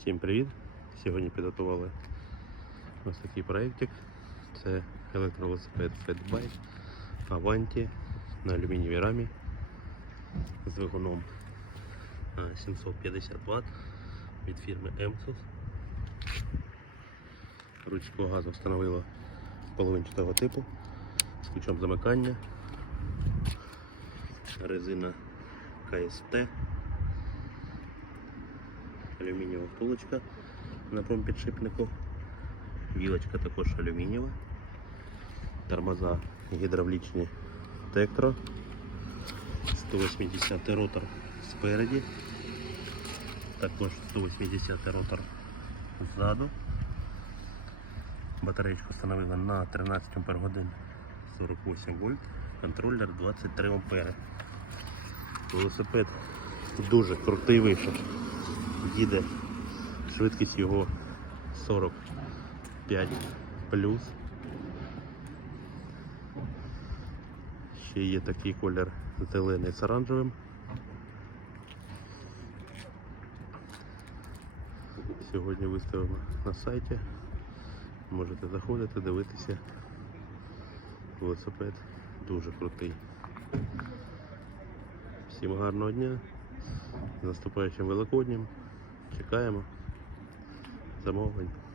Всім привіт! Сьогодні підготували ось такий проєктик. Це електровелосипед Fatbike Avanti на алюмінієвій рамі з двигуном 750 Вт від фірми Emsus. Ручку газу встановила половинчатого типу з ключом замикання. Резина КСТ алюмінієва втулочка на промпідшипнику. Вілочка також алюмінієва. Тормоза гідравлічні Tektro. 180 ротор спереді. Також 180 ротор ззаду. Батареечку встановили на 13 Ах 48 вольт. Контролер 23 ампери. Велосипед дуже крутий вийшов їде. Швидкість його 45 плюс. Ще є такий колір зелений з оранжевим. Сьогодні виставимо на сайті. Можете заходити, дивитися. Велосипед дуже крутий. Всім гарного дня. Наступаючим Великоднім. Чекаємо замовлень.